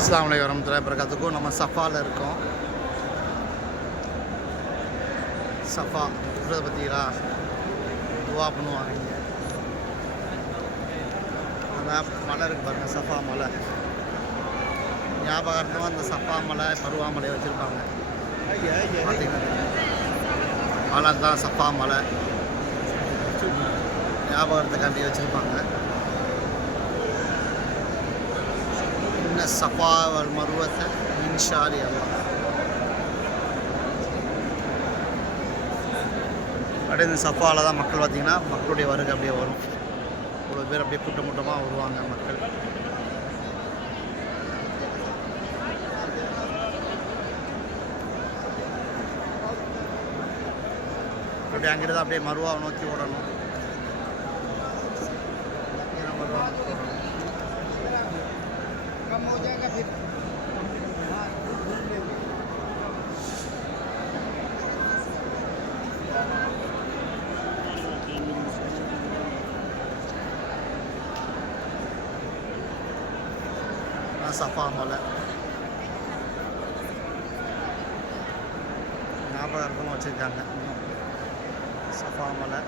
அஸ்ஸலாமு அலைக்கும் வரஹ்மத்துல்லாஹி வபரகாத்துஹு. நம்ம சஃபாவில் இருக்கோம். சஃபா இதை பார்த்தீங்களா, துவா பண்ணுவாங்க இங்கே. அதான் மலை இருக்குது பாருங்கள், சஃபா மலை. ஞாபகார்த்தமாக அந்த சஃபா மலை பருவாமலையை வச்சுருப்பாங்க. பார்த்தீங்கன்னா மலை தான் சஃபா மலை, ஞாபகார்த்தக்காண்டி வச்சுருப்பாங்க. சஃபா வல் மருவத்தை இன்ஷா அல்லாஹ். அப்படியே இந்த சஃபாவில் தான் மக்கள் பார்த்திங்கன்னா மக்களுடைய வருகை அப்படியே வரும். இவ்வளோ பேர் அப்படியே கூட்டமாக வருவாங்க மக்கள். அப்படியே அங்கிருந்து அப்படியே மருவாவை நோக்கி ஓடணும். மருவா நோக்கி ஓடணும். சஃபா மலை ஞாபகார்த்தமாக வச்சுருக்காங்க. சஃபா மலை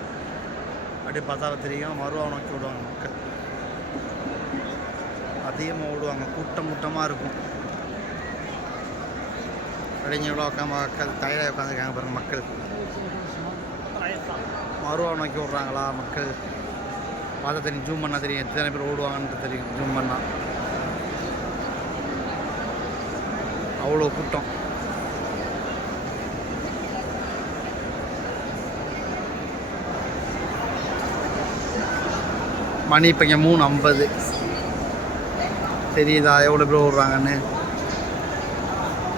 அப்படியே பார்த்தா தெரியும். மருவா நோக்கி விடுவாங்க மக்கள், அதிகமாக ஓடுவாங்க, கூட்டமாக இருக்கும். அப்படிங்க இவ்வளோ உட்காந்து மக்கள் தயாராக உட்காந்துருக்காங்க பாருங்கள். மக்கள் மருவா நோக்கி விட்றாங்களா மக்கள் பார்த்தா தெரியும். ஜூம் பண்ணால் தெரியும் எத்தனை பேர் ஓடுவாங்கன்ட்டு தெரியும். ஜூம் பண்ணால் அவ்வளோ கூட்டம். மணி இப்போ இங்கே 3:50 தெரியுதா எவ்வளோ பேர் ஓடுறாங்கன்னு.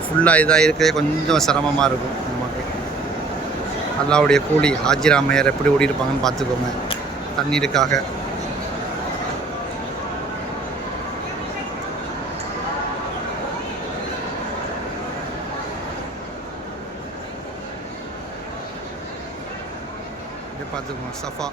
ஃபுல்லாக இதாக இருக்கவே கொஞ்சம் சிரமமாக இருக்கும் நமக்கு. அல்லாவுடைய கூலி ஹாஜிராமையார் எப்படி ஓடிருப்பாங்கன்னு பார்த்துக்கோங்க தண்ணீருக்காக. பார்த்துக்கோங்க சஃபா